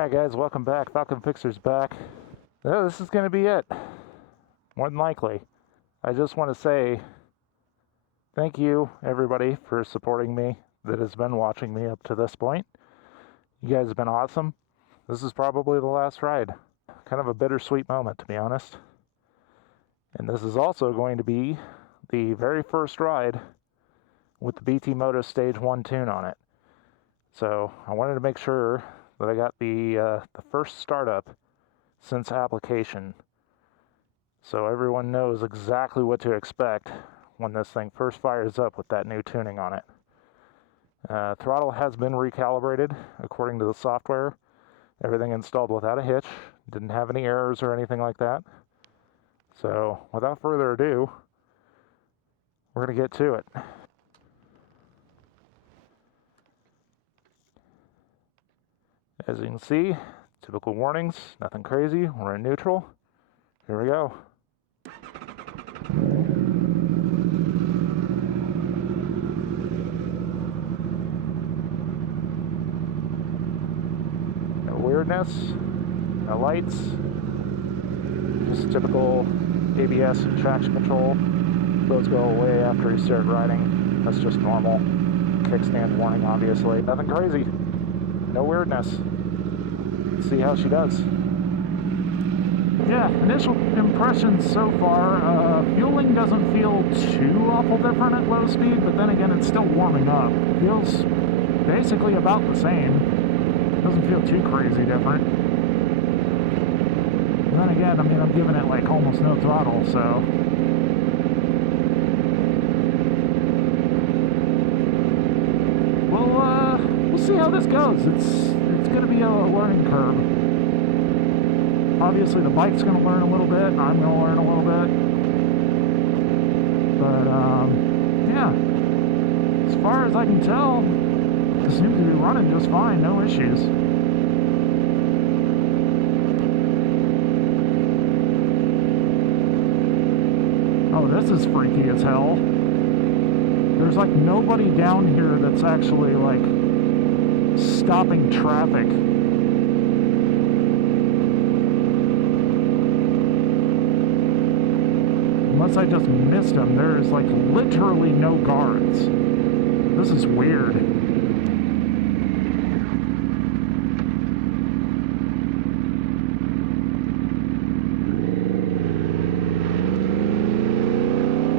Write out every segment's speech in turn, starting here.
Alright guys, welcome back. Falcon Fixer's back. Oh, this is going to be it. More than likely. I just want to say thank you everybody for supporting me that has been watching me up to this point. You guys have been awesome. This is probably the last ride. Kind of a bittersweet moment, to be honest. And this is also going to be the very first ride with the BT Moto Stage 1 tune on it. So I wanted to make sure that I got the first startup since application, so everyone knows exactly what to expect when this thing first fires up with that new tuning on it. Throttle has been recalibrated according to the software. Everything installed without a hitch. Didn't have any errors or anything like that. So without further ado, we're going to get to it. As you can see, typical warnings, nothing crazy, we're in neutral. Here we go. No weirdness, no lights, just typical ABS and traction control. Those go away after you start riding. That's just normal. Kickstand warning, obviously. Nothing crazy, no weirdness. See how she does. Yeah, initial impressions so far, fueling doesn't feel too awful different at low speed, but then again it's still warming up. It feels basically about the same. Doesn't feel too crazy different. And then again, I mean, I'm giving it like almost no throttle, so we'll see how this goes. It's going to be a learning curve. Obviously the bike's going to learn a little bit, and I'm going to learn a little bit. But yeah, as far as I can tell, it seems to be running just fine, no issues. Oh, this is freaky as hell. There's like nobody down here that's actually like stopping traffic. Unless I just missed them, there's like literally no guards. This is weird.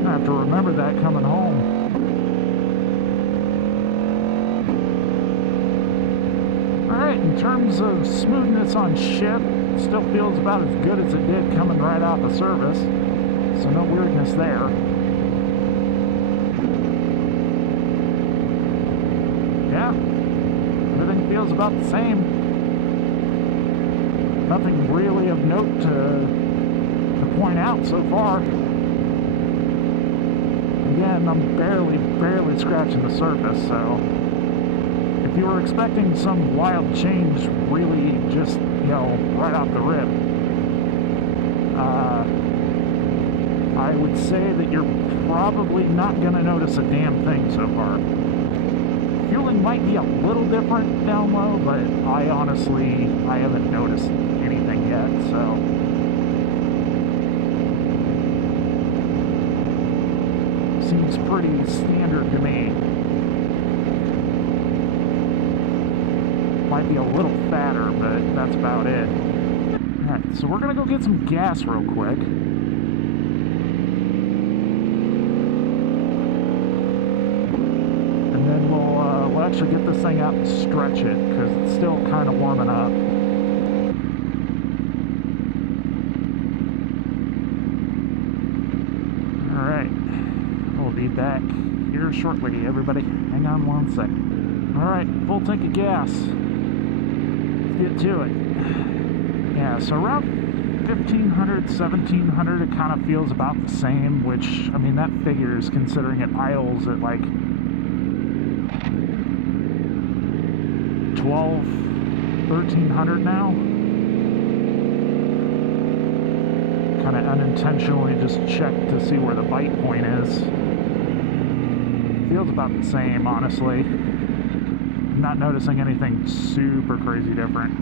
I have to remember that coming home. In terms of smoothness on shift, it still feels about as good as it did coming right off the service, so no weirdness there. Yeah, everything feels about the same. Nothing really of note to point out so far. Again, I'm barely scratching the surface, so if you were expecting some wild change, really just, right off the rip, I would say that you're probably not going to notice a damn thing so far. Fueling might be a little different down low, but I haven't noticed anything yet, so. Seems pretty standard to me. Might be a little fatter, but that's about it. Alright, so we're gonna go get some gas real quick. And then we'll actually get this thing out and stretch it, because it's still kind of warming up. Alright, we'll be back here shortly, everybody. Hang on one second. Alright, full tank of gas. Get to it. Yeah, so around 1500, 1700, it kind of feels about the same, which, I mean, that figures considering it idles at like 1300 now. Kind of unintentionally just checked to see where the bite point is. Feels about the same, honestly. Not noticing anything super crazy different.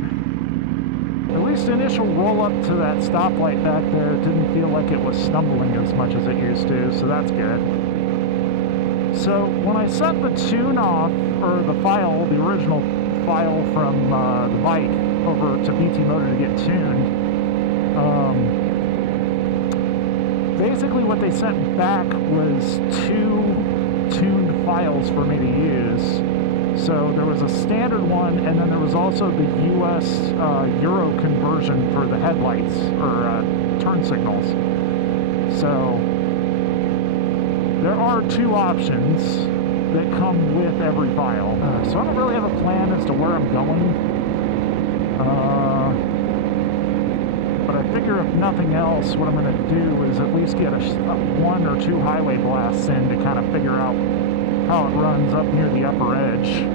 At least the initial roll up to that stoplight back there didn't feel like it was stumbling as much as it used to, so that's good. So when I set the tune off, or the file, the original file from the bike over to BT Moto to get tuned, basically what they sent back was 2 tuned files for me to use. So there was a standard one, and then there was also the US Euro conversion for the headlights, or turn signals. So there are 2 options that come with every file. So I don't really have a plan as to where I'm going. But I figure if nothing else, what I'm going to do is at least get a 1 or 2 highway blasts in to kind of figure out how it runs up near the upper edge.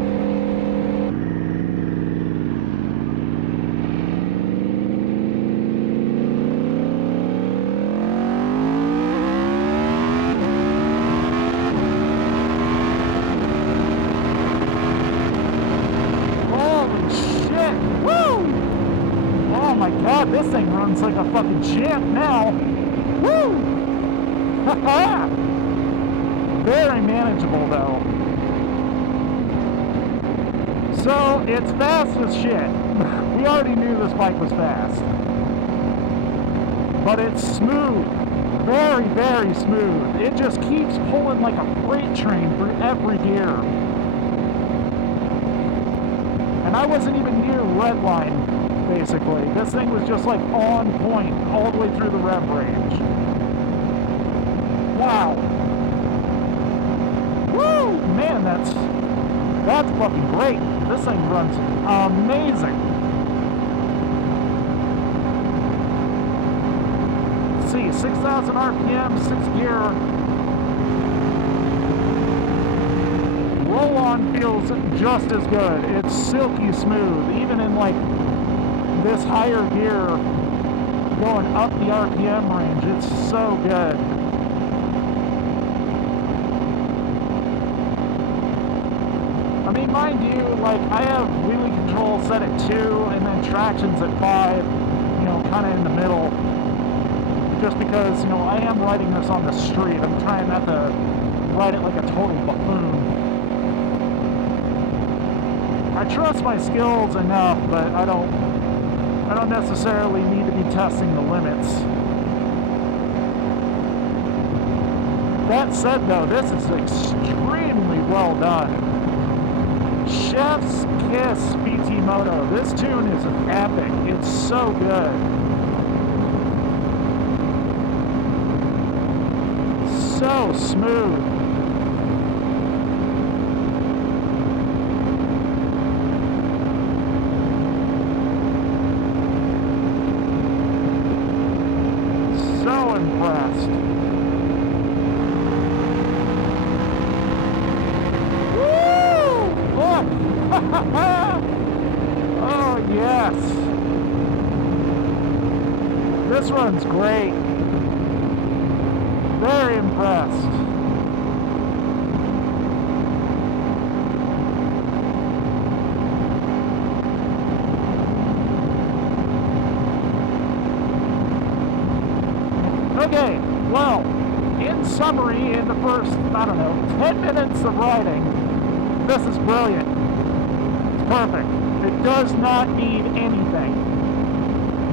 This thing runs like a fucking champ now. Woo! Haha! Very manageable though. So it's fast as shit. We already knew this bike was fast. But it's smooth. Very, very smooth. It just keeps pulling like a freight train through every gear. And I wasn't even near redline. Basically, this thing was just like on point all the way through the rev range. Wow. Woo! Man, that's fucking great. This thing runs amazing. Let's see, 6,000 RPM, 6 gear. Roll on feels just as good. It's silky smooth, even in like this higher gear going up the RPM range. It's so good. I mean, mind you, like, I have wheelie control set at 2 and then traction's at 5, you know, kind of in the middle. Just because, you know, I am riding this on the street. I'm trying not to ride it like a total buffoon. I trust my skills enough, but I don't necessarily need to be testing the limits. That said though, this is extremely well done. Chef's kiss, BT Moto. This tune is epic. It's so good. So smooth. Impressed. Woo! Look! Oh, yes. This runs great. Very impressed. Okay, well, in summary, in the first, I don't know, 10 minutes of riding, this is brilliant. It's perfect. It does not need anything.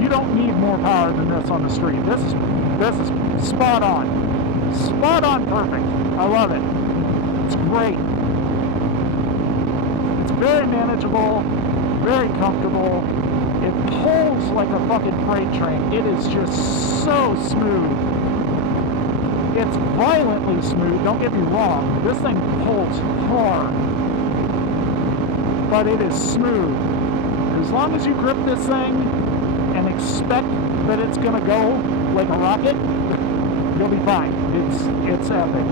You don't need more power than this on the street. This is spot on. Spot on perfect. I love it. It's great. It's very manageable, very comfortable. It pulls like a fucking freight train. It is just so smooth. It's violently smooth, don't get me wrong. This thing pulls hard. But it is smooth. As long as you grip this thing and expect that it's gonna go like a rocket, you'll be fine. It's epic.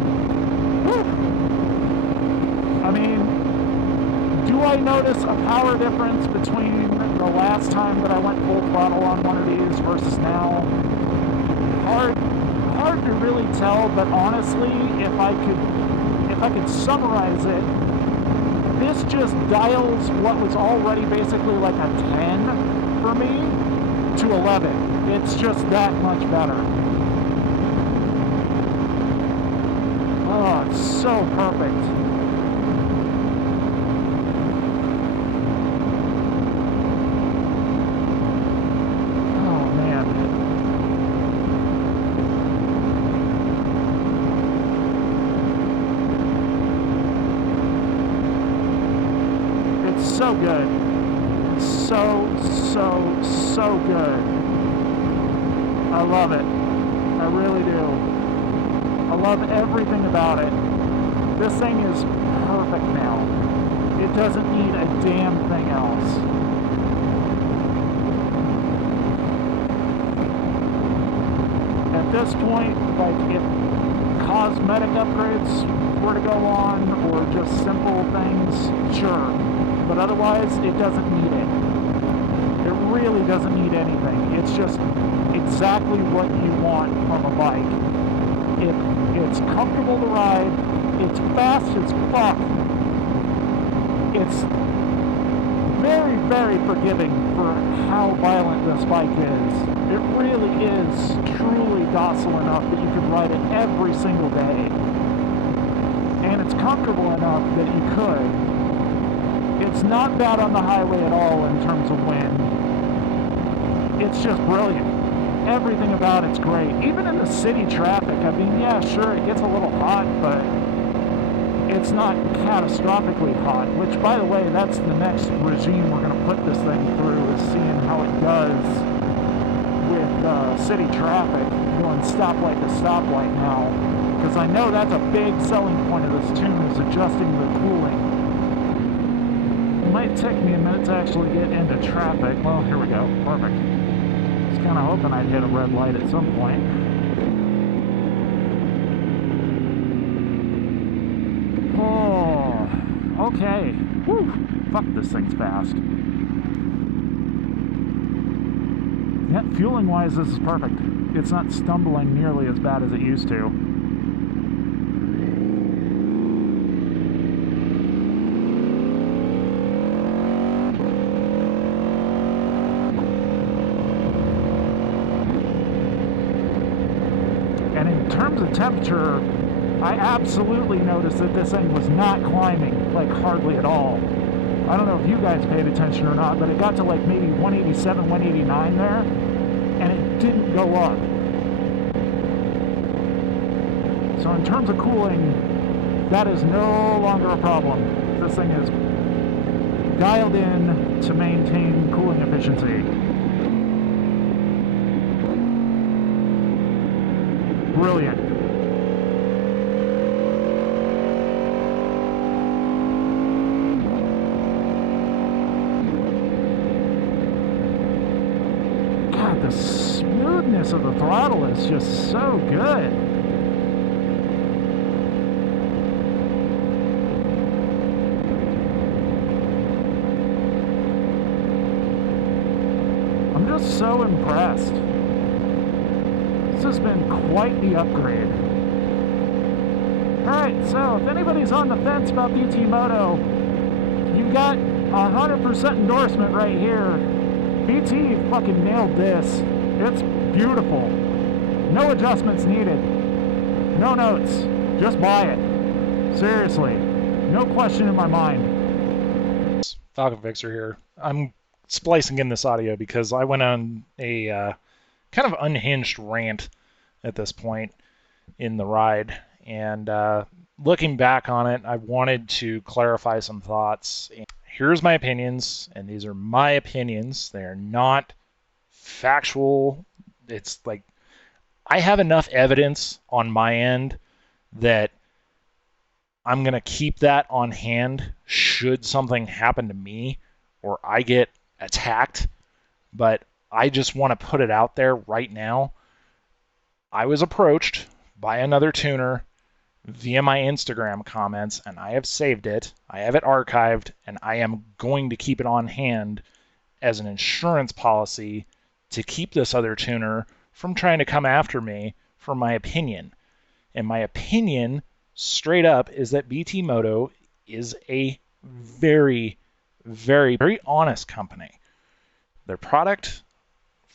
Woo! I mean, do I notice a power difference between the last time that I went full throttle on one of these versus now? Hard to really tell, but honestly, if I could summarize it, this just dials what was already basically like a 10 for me to 11. It's just that much better. Oh, it's so perfect. Oh, man. It's so good. So good. I love it. I really do. I love everything about it. This thing is perfect now. It doesn't need a damn thing else. At this point, like, if cosmetic upgrades were to go on, or just simple things, sure. But otherwise, it doesn't need it. It really doesn't need anything. It's just exactly what you want from a bike. It's comfortable to ride. It's fast as fuck. It's very, very forgiving for how violent this bike is. It really is truly docile enough that you can ride it every single day. And it's comfortable enough that you could. It's not bad on the highway at all in terms of wind. It's just brilliant. Everything about it's great. Even in the city traffic, I mean, yeah, sure, it gets a little hot, but it's not catastrophically hot, which, by the way, that's the next regime we're going to put this thing through, is seeing how it does with city traffic, going stoplight to stoplight now, because I know that's a big selling point of this tune, is adjusting the cooling. It might take me a minute to actually get into traffic. Well, here we go. Perfect. I was kind of hoping I'd hit a red light at some point. Oh, okay. Whew. Fuck, this thing's fast. Yeah, fueling-wise, this is perfect. It's not stumbling nearly as bad as it used to. And in terms of temperature, I absolutely noticed that this thing was not climbing, like, hardly at all. I don't know if you guys paid attention or not, but it got to like maybe 187, 189 there, and it didn't go up. So in terms of cooling, that is no longer a problem. This thing is dialed in to maintain cooling efficiency. Brilliant. God, the smoothness of the throttle is just so good. I'm just so impressed. This has been quite the upgrade. Alright, so if anybody's on the fence about BT Moto, you got 100% endorsement right here. BT fucking nailed this. It's beautiful. No adjustments needed. No notes. Just buy it. Seriously. No question in my mind. Falcon Fixer here. I'm splicing in this audio because I went on a kind of unhinged rant at this point in the ride, and looking back on it, I wanted to clarify some thoughts. Here's my opinions, and these are my opinions. They're not factual. It's like, I have enough evidence on my end that I'm going to keep that on hand should something happen to me or I get attacked, but I just want to put it out there right now. I was approached by another tuner via my Instagram comments, and I have saved it. I have it archived, and I am going to keep it on hand as an insurance policy to keep this other tuner from trying to come after me for my opinion. And my opinion, straight up, is that BT Moto is a very, very, very honest company. Their product,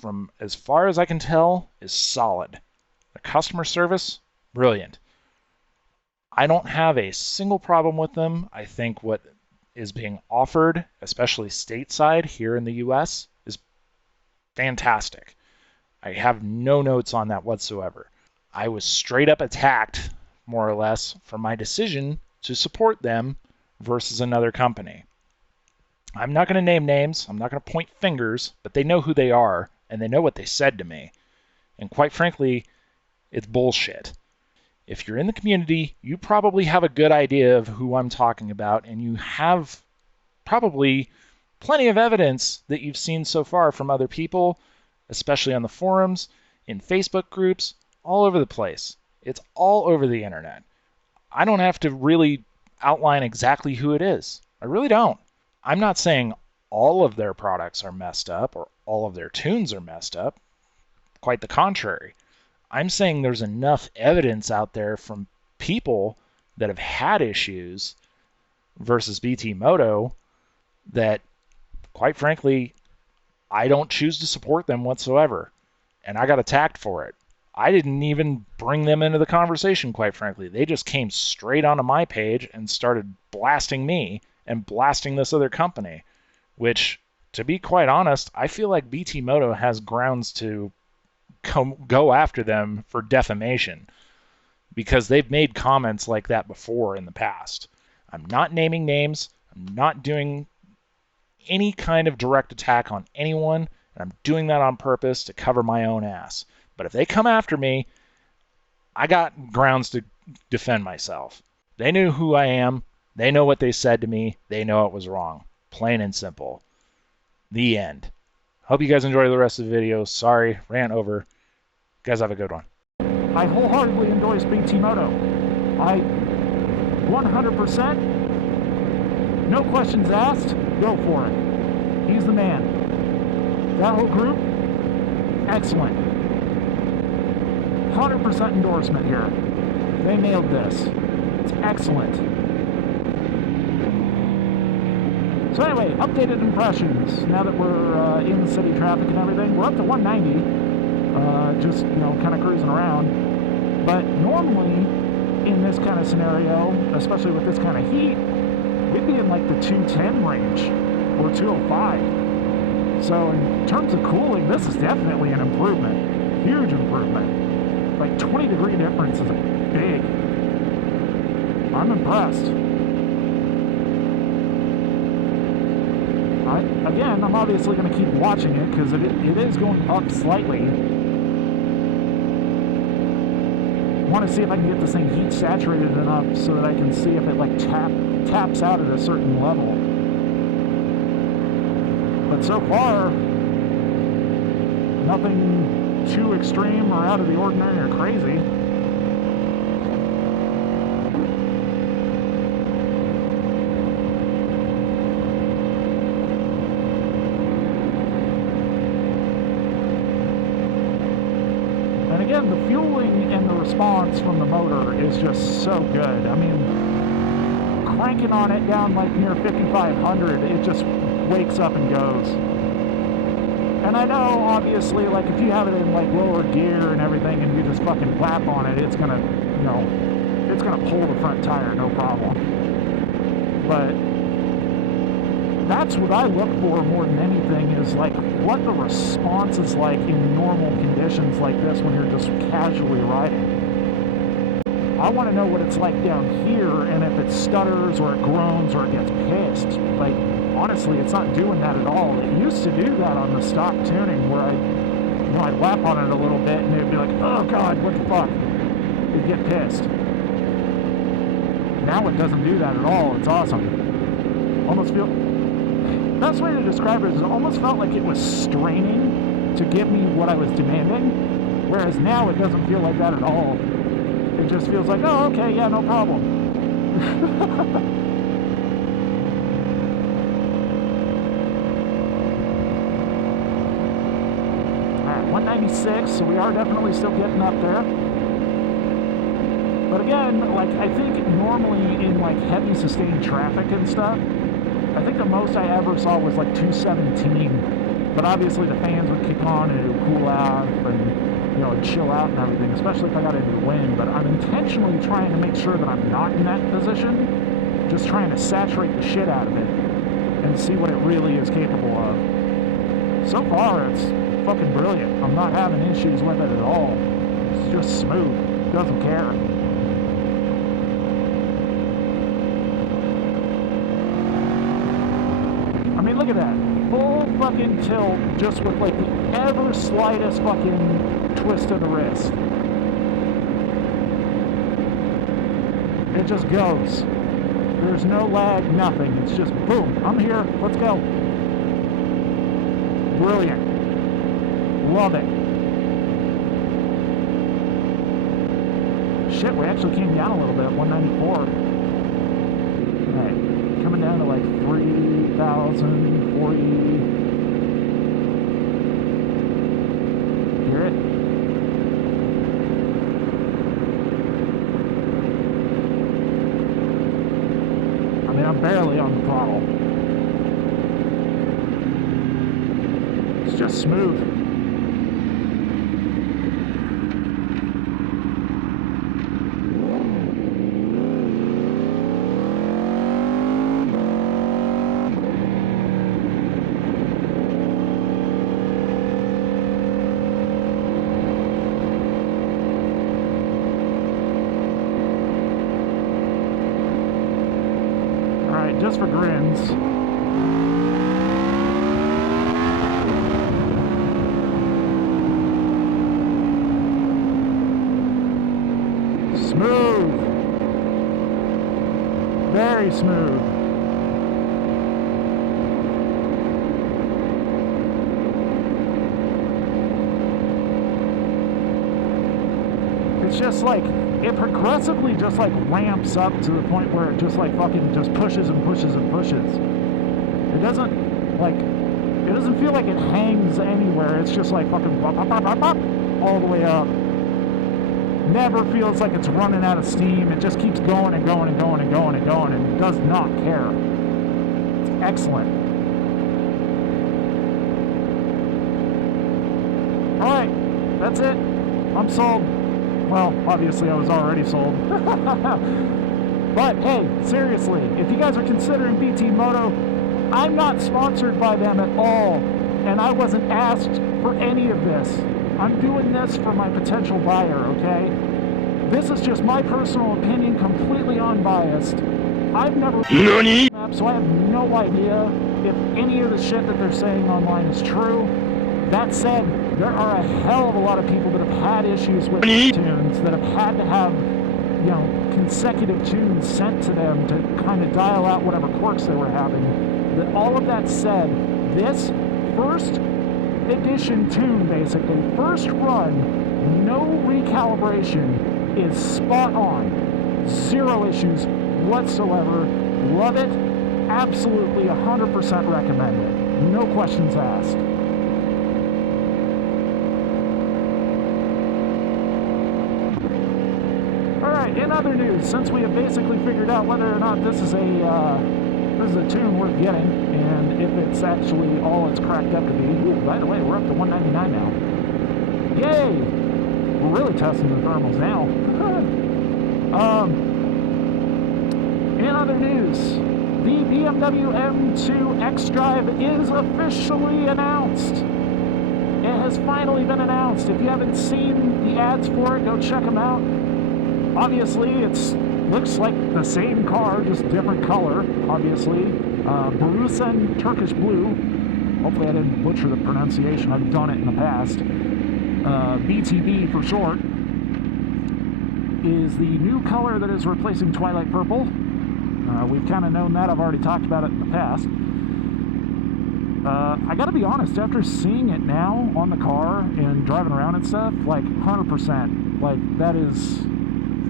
from as far as I can tell, is solid. The customer service, brilliant. I don't have a single problem with them. I think what is being offered, especially stateside here in the US, is fantastic. I have no notes on that whatsoever. I was straight up attacked, more or less, for my decision to support them versus another company. I'm not going to name names, I'm not going to point fingers, but they know who they are, and they know what they said to me. And quite frankly, it's bullshit. If you're in the community, you probably have a good idea of who I'm talking about, and you have probably plenty of evidence that you've seen so far from other people, especially on the forums, in Facebook groups, all over the place. It's all over the internet. I don't have to really outline exactly who it is. I really don't. I'm not saying all of their products are messed up or all of their tunes are messed up. Quite the contrary. I'm saying there's enough evidence out there from people that have had issues versus BT Moto that, quite frankly, I don't choose to support them whatsoever. And I got attacked for it. I didn't even bring them into the conversation, quite frankly. They just came straight onto my page and started blasting me and blasting this other company, which, to be quite honest, I feel like BT Moto has grounds to go after them for defamation because they've made comments like that before in the past. I'm not naming names. I'm not doing any kind of direct attack on anyone, and I'm doing that on purpose to cover my own ass. But if they come after me, I got grounds to defend myself. They knew who I am. They know what they said to me. They know it was wrong. Plain and simple. The end. Hope you guys enjoy the rest of the video. Sorry, ran over. You guys have a good one. I wholeheartedly endorse BT Moto. I 100%, no questions asked, go for it. He's the man. That whole group, excellent. 100% endorsement here. They nailed this. It's excellent. So anyway, updated impressions. Now that we're in city traffic and everything, we're up to 190. Just, kind of cruising around. But normally, in this kind of scenario, especially with this kind of heat, we'd be in like the 210 range or 205. So in terms of cooling, this is definitely an improvement. Huge improvement. Like 20-degree difference is big. I'm impressed. I'm obviously going to keep watching it because it is going up slightly. I want to see if I can get this thing heat saturated enough so that I can see if it like taps out at a certain level. But so far, nothing too extreme or out of the ordinary or crazy. Again, the fueling and the response from the motor is just so good. I mean, cranking on it down like near 5,500, it just wakes up and goes. And I know, obviously, like if you have it in like lower gear and everything and you just fucking clap on it, it's gonna, it's gonna pull the front tire, no problem. But that's what I look for more than anything is like what the response is like in normal conditions like this when you're just casually riding. I want to know what it's like down here and if it stutters or it groans or it gets pissed. Like, honestly, it's not doing that at all. It used to do that on the stock tuning where I'd lap on it a little bit and it'd be like, oh God, what the fuck? It'd get pissed. Now it doesn't do that at all. It's awesome. Almost feel... Best way to describe it is it almost felt like it was straining to give me what I was demanding, whereas now it doesn't feel like that at all. It just feels like, oh, okay, yeah, no problem. Alright, 196, so we are definitely still getting up there. But again, like, I think normally in, like, heavy sustained traffic and stuff, I think the most I ever saw was like 217. But obviously the fans would kick on and it would cool out and, you know, chill out and everything, especially if I got into wind. But I'm intentionally trying to make sure that I'm not in that position, just trying to saturate the shit out of it and see what it really is capable of. So far, it's fucking brilliant. I'm not having issues with it at all. It's just smooth. Doesn't care. I mean, look at that. Full fucking tilt, just with like the ever slightest fucking twist of the wrist. It just goes. There's no lag, nothing. It's just boom. I'm here. Let's go. Brilliant. Love it. Shit, we actually came down a little bit. 194. Alright. Coming down to like 3,040. Hear it? I mean, I'm barely on the throttle. It's just smooth. Just for grins. Smooth. Very smooth. It's just like, it progressively just like ramps up to the point where it just like fucking just pushes and pushes and pushes. It doesn't like, it doesn't feel like it hangs anywhere. It's just like fucking bop, bop, bop, bop, bop, all the way up. Never feels like it's running out of steam. It just keeps going and going and going and going and going and does not care. It's excellent. Alright, that's it. I'm sold. Well, obviously I was already sold. But hey, seriously, if you guys are considering BT Moto, I'm not sponsored by them at all, and I wasn't asked for any of this. I'm doing this for my potential buyer, okay? This is just my personal opinion, completely unbiased. I've never NANI? so I have no idea if any of the shit that they're saying online is true. That said, there are a hell of a lot of people that have had issues with tunes, that have had to have, you know, consecutive tunes sent to them to kind of dial out whatever quirks they were having. That all of that said, this first edition tune, basically, first run, no recalibration, is spot on. Zero issues whatsoever. Love it. Absolutely 100% recommend it. No questions asked. In other news, since we have basically figured out whether or not this is a tune worth getting, and if it's actually all it's cracked up to be. Ooh, by the way, we're up to 199 now. Yay! We're really testing the thermals now. In other news, the BMW M2 XDrive is officially announced. It has finally been announced. If you haven't seen the ads for it, go check them out. Obviously, it looks like the same car, just different color, obviously. Borusan Turkish Blue. Hopefully I didn't butcher the pronunciation. I've done it in the past. BTB for short is the new color that is replacing Twilight Purple. We've kind of known that. I've already talked about it in the past. I gotta be honest, after seeing it now on the car and driving around and stuff, like 100%, like that is...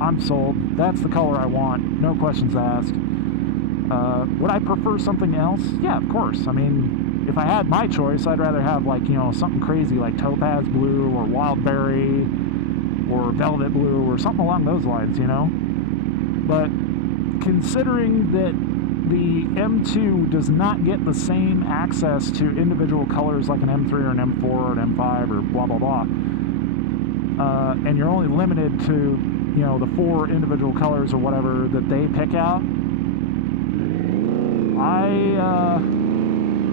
I'm sold. That's the color I want. No questions asked. Would I prefer something else? Yeah, of course. I mean, if I had my choice, I'd rather have, like, you know, something crazy like Topaz Blue or Wildberry or Velvet Blue or something along those lines, you know? But considering that the M2 does not get the same access to individual colors like an M3 or an M4 or an M5 or blah, blah, blah. And you're only limited to, you know, the 4 individual colors or whatever that they pick out.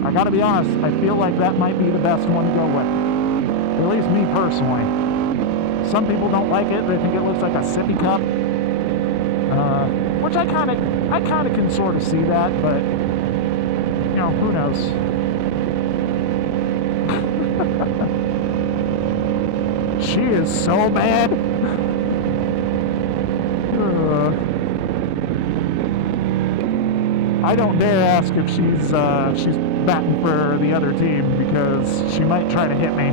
I gotta be honest, I feel like that might be the best one to go with. At least me personally. Some people don't like it, they think it looks like a sippy cup. Which I kinda can sort of see that, but, you know, who knows. She is so bad. I don't dare ask if she's batting for the other team because she might try to hit me.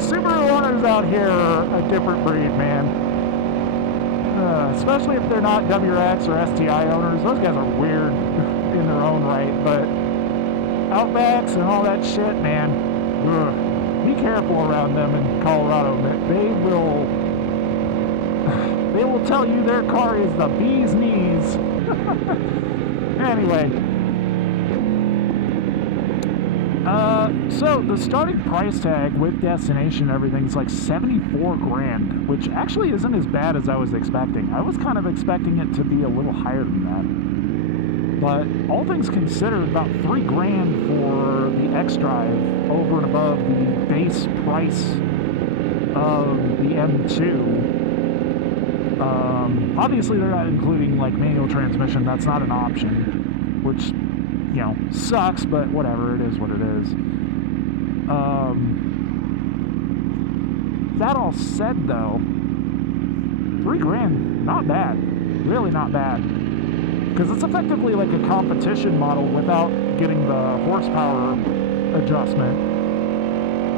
Subaru owners out here are a different breed, man. Especially if they're not WRX or STI owners. Those guys are weird in their own right, but Outbacks and all that shit, man. Be careful around them in Colorado. They will tell you their car is the bee's knees. Anyway. So the starting price tag with destination and everything is like 74 grand, which actually isn't as bad as I was expecting. I was kind of expecting it to be a little higher than that. But all things considered, about 3 grand for the XDrive over and above the base price of the M2. Obviously they're not including like manual transmission. That's not an option, which, you know, sucks, but whatever, it is what it is. That all said though, 3 grand, not bad, really not bad. Because it's effectively like a competition model without getting the horsepower adjustment.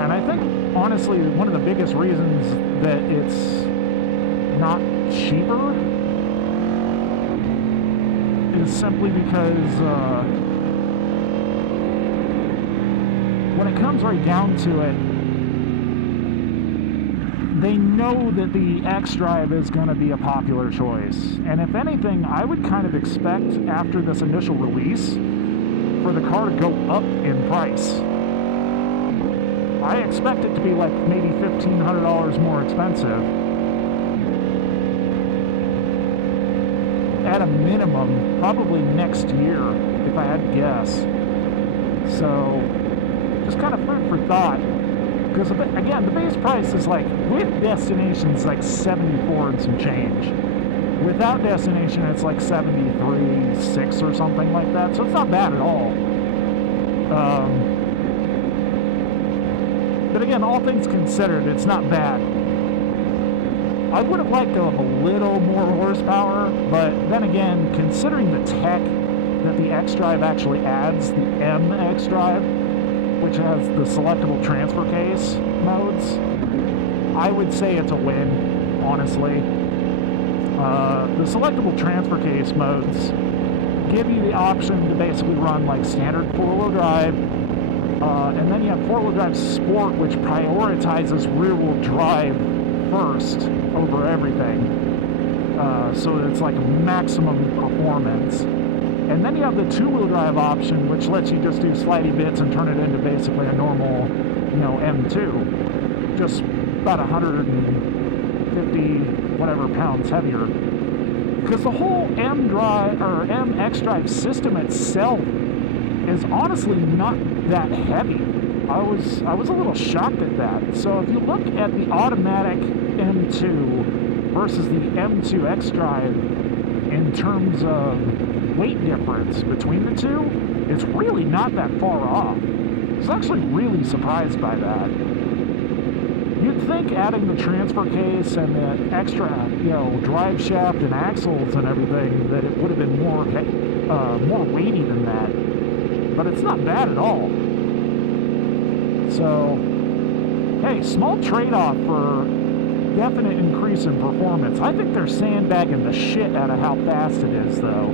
And I think, honestly, one of the biggest reasons that it's not cheaper is simply because when it comes right down to it, they know that the XDrive is going to be a popular choice. And if anything, I would kind of expect after this initial release for the car to go up in price. I expect it to be like maybe $1,500 more expensive. At a minimum, probably next year, if I had to guess. So, just kind of food for thought. Because, again, the base price is like, with destinations, like 74 and some change. Without destination, it's like 73.6 or something like that. So it's not bad at all. But again, all things considered, it's not bad. I would have liked to have a little more horsepower, but then again, considering the tech that the XDrive actually adds, the M XDrive, which has the selectable transfer case modes, I would say it's a win, honestly. The selectable transfer case modes give you the option to basically run like standard 4-wheel drive, and then you have 4-wheel drive sport, which prioritizes rear-wheel drive first over everything, so that it's like maximum performance. And then you have the 2-wheel drive option, which lets you just do slidey bits and turn it into basically a normal, you know, M2, just about 150 whatever pounds heavier. Because the whole M XDrive system itself is honestly not that heavy. I was a little shocked at that. So if you look at the automatic M2 versus the M2 XDrive in terms of weight difference between the two, it's really not that far off. I was actually really surprised by that. You'd think adding the transfer case and the extra, you know, drive shaft and axles and everything, that it would have been more weighty than that. But it's not bad at all. So, hey, small trade-off for definite increase in performance. I think they're sandbagging the shit out of how fast it is, though.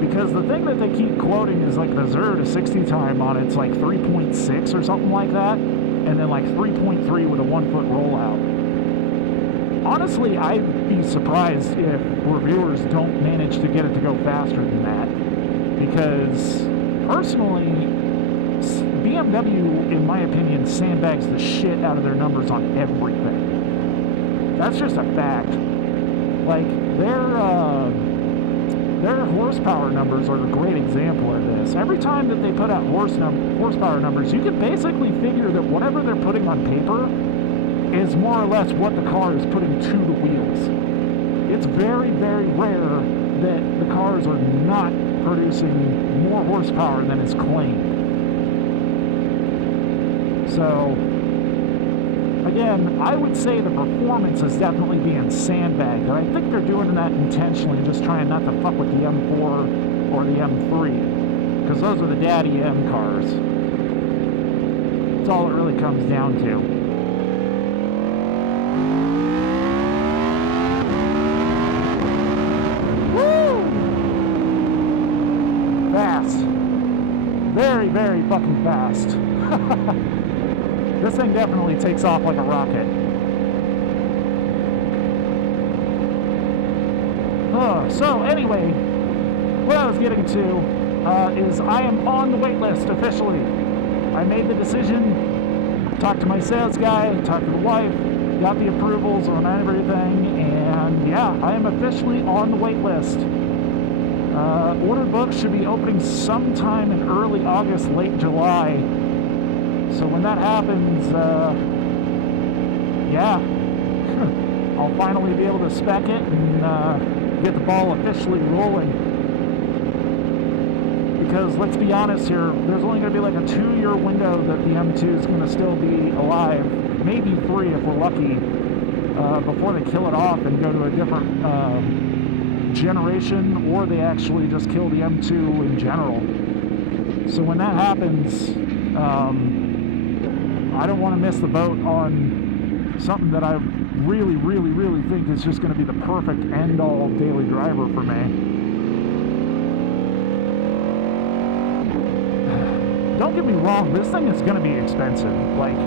Because the thing that they keep quoting is like the 0 to 60 time on it's like 3.6 or something like that, and then like 3.3 with a 1-foot rollout. honestly, I'd be surprised if reviewers don't manage to get it to go faster than that. Because, personally, BMW, in my opinion, sandbags the shit out of their numbers on everything. That's just a fact. Like, their horsepower numbers are a great example of this. Every time that they put out horsepower numbers, you can basically figure that whatever they're putting on paper is more or less what the car is putting to the wheels. It's very, very rare that the cars are not producing more horsepower than is claimed. So, again, I would say the performance is definitely being sandbagged, and I think they're doing that intentionally, just trying not to fuck with the M4 or the M3, because those are the daddy M cars. That's all it really comes down to. Woo! Fast. Very, very fucking fast. This thing definitely takes off like a rocket. So anyway, what I was getting to is I am on the wait list officially. I made the decision, talked to my sales guy, talked to the wife, got the approvals on everything, and yeah, I am officially on the wait list. Order book should be opening sometime in early August, late July. So when that happens, yeah, I'll finally be able to spec it and get the ball officially rolling. Because let's be honest here, there's only going to be like a 2-year window that the M2 is going to still be alive, maybe 3 if we're lucky, before they kill it off and go to a different generation, or they actually just kill the M2 in general. So when that happens, I don't want to miss the boat on something that I really, really, really think is just going to be the perfect end-all daily driver for me. Don't get me wrong, this thing is going to be expensive. Like,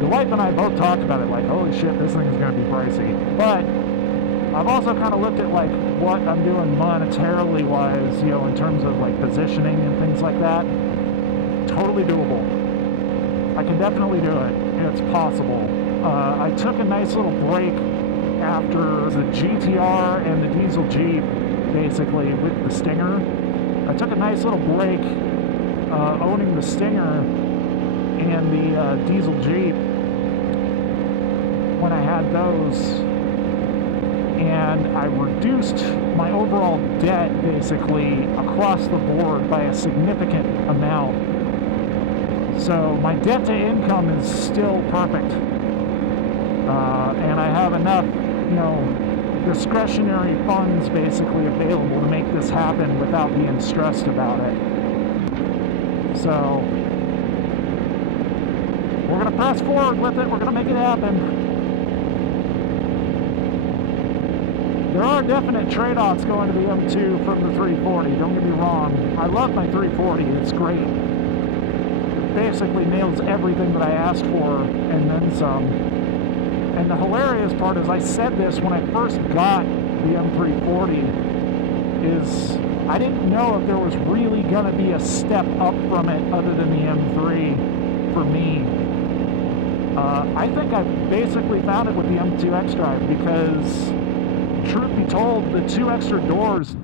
the wife and I both talked about it, like, holy shit, this thing is going to be pricey. But I've also kind of looked at, like, what I'm doing monetarily wise, you know, in terms of, like, positioning and things like that. Totally doable. I can definitely do it. It's possible. I took a nice little break after the GTR and the diesel Jeep, basically, with the Stinger. I took a nice little break owning the Stinger and the diesel Jeep when I had those, and I reduced my overall debt basically across the board by a significant amount. So my debt to income is still perfect, and I have enough, you know, discretionary funds basically available to make this happen without being stressed about it. So we're going to press forward with it. We're going to make it happen. There are definite trade-offs going to the M2 from the 340. Don't get me wrong. I love my 340. It's great. It basically nails everything that I asked for and then some. And the hilarious part is I said this when I first got the M340 is I didn't know if there was really going to be a step up from it other than the M3 for me. I think I basically found it with the M2 XDrive because, truth be told, the 2 extra doors,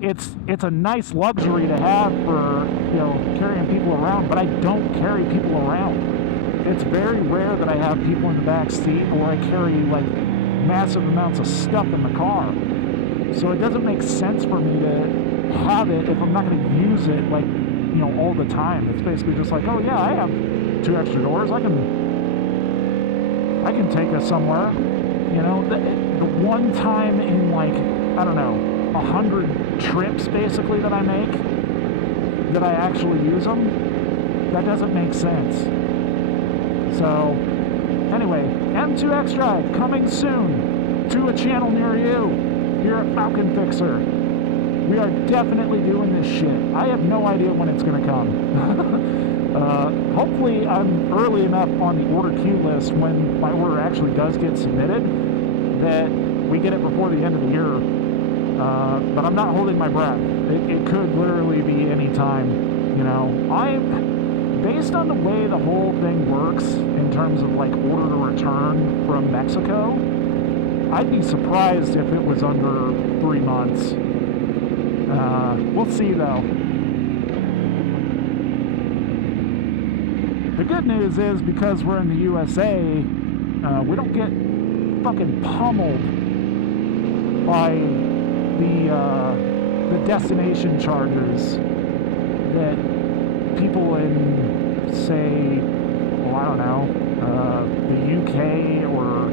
it's a nice luxury to have for, you know, carrying people around, but I don't carry people around. It's very rare that I have people in the back seat or I carry like massive amounts of stuff in the car. So it doesn't make sense for me to have it if I'm not going to use it, like, you know, all the time. It's basically just like, oh yeah, I have 2 extra doors. I can take us somewhere. You know, the one time in like, I don't know, 100 trips basically that I make, that I actually use them, that doesn't make sense. So, anyway, M2 XDrive coming soon to a channel near you here at Falcon Fixer. We are definitely doing this shit. I have no idea when it's going to come. Hopefully I'm early enough on the order queue list when my order actually does get submitted that we get it before the end of the year. But I'm not holding my breath. It could literally be any time, you know. Based on the way the whole thing works in terms of like order to return from Mexico, I'd be surprised if it was under 3 months. We'll see though. The good news is because we're in the USA, we don't get fucking pummeled by the destination charges that people in, say, well, I don't know, the UK or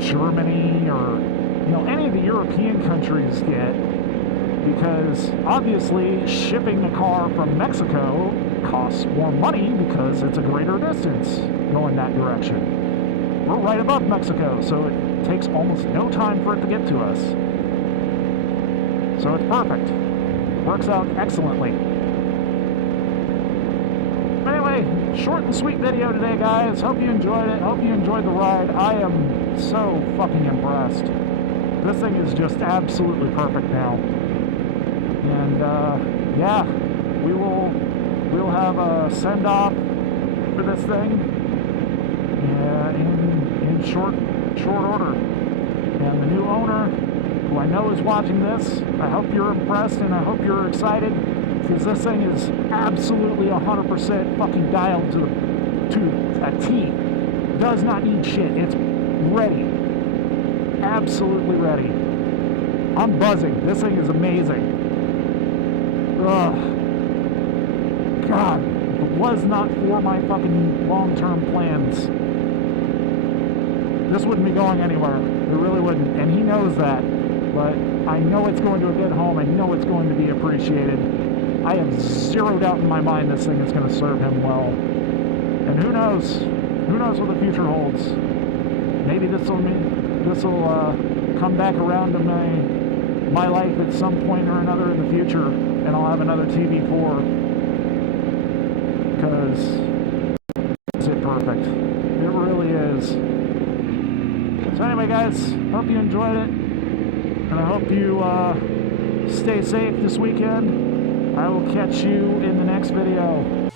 Germany or, you know, any of the European countries get, because obviously shipping the car from Mexico costs more money because it's a greater distance going that direction. We're right above Mexico, so it takes almost no time for it to get to us. So it's perfect. Works out excellently. Anyway, short and sweet video today, guys. Hope you enjoyed it. Hope you enjoyed the ride. I am so fucking impressed. This thing is just absolutely perfect now. And yeah, we'll have a send-off for this thing in short order. And the new owner, who I know is watching this, I hope you're impressed and I hope you're excited, because this thing is absolutely 100% fucking dialed to a T. Does not need shit. It's ready. Absolutely ready. I'm buzzing. This thing is amazing. Ugh. God, if it was not for my fucking long-term plans, this wouldn't be going anywhere. It really wouldn't. And he knows that. But I know it's going to a good home. I know it's going to be appreciated. I have zero doubt in my mind this thing is going to serve him well. And who knows? Who knows what the future holds? Maybe this will come back around to my life at some point or another in the future, and I'll have another TV4. Because it's perfect. It really is. So anyway, guys, hope you enjoyed it, and I hope you stay safe this weekend. I will catch you in the next video.